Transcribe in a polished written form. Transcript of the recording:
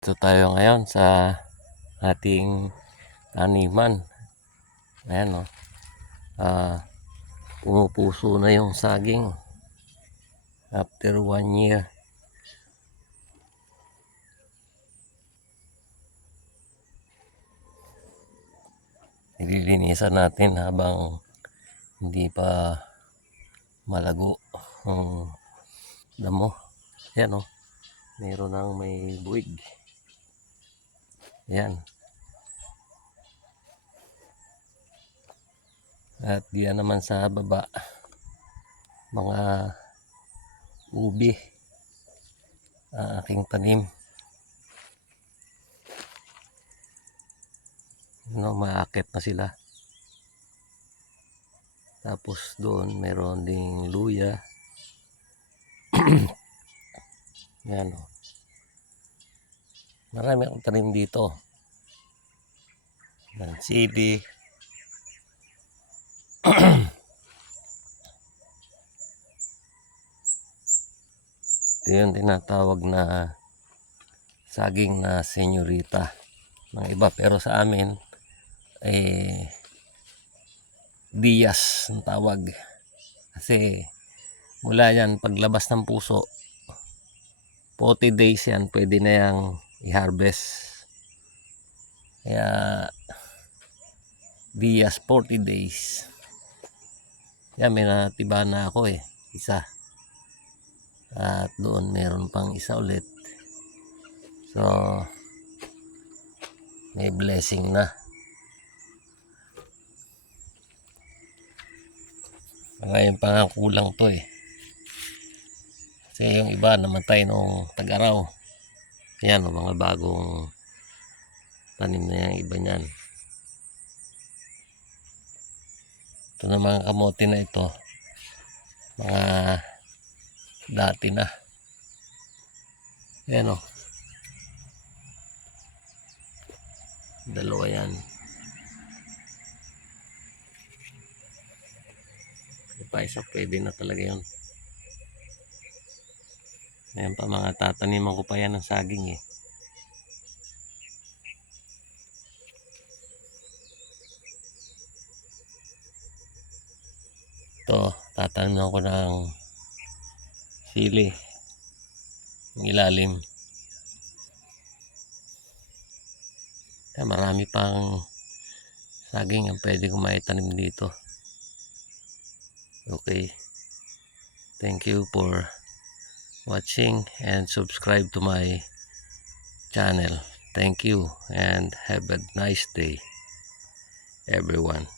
Ito tayo ngayon sa ating taniman. Ayan o. Pumupuso na yung saging after 1 year. Nililinisan natin habang hindi pa malago ang damo. Ayan o. Meron ng may buwig. Ayan. At diyan naman sa baba, mga ubi, aking tanim. Maakit na sila. Tapos doon meron ding luya. Ayan o. Marami akong tanim dito. Sili. Ito yung tinatawag na saging na senyorita ng iba, pero sa amin Diaz ang tawag, kasi mula yan paglabas ng puso 40 days yan pwede na yang i-harvest. Kaya Diaz 40 days. Yan, may natiba na ako isa. At doon meron pang isa ulit. So may blessing na. Ngayon pa nga kulang to kasi yung iba namatay nung tag-araw. Yan o, mga bagong tanim na yung iba niyan. Ito na mga kamote na ito, mga dati na. Yan o, dalawa yan. Pa isa pwede na talaga yun. Ayan pa, mga tataniman ko pa yan ng saging Ito, tataniman ko ng sili ng ilalim. Kaya marami pang saging ang pwede ko maitanim dito. Okay, thank you for watching and subscribe to my channel. Thank you and have a nice day, everyone.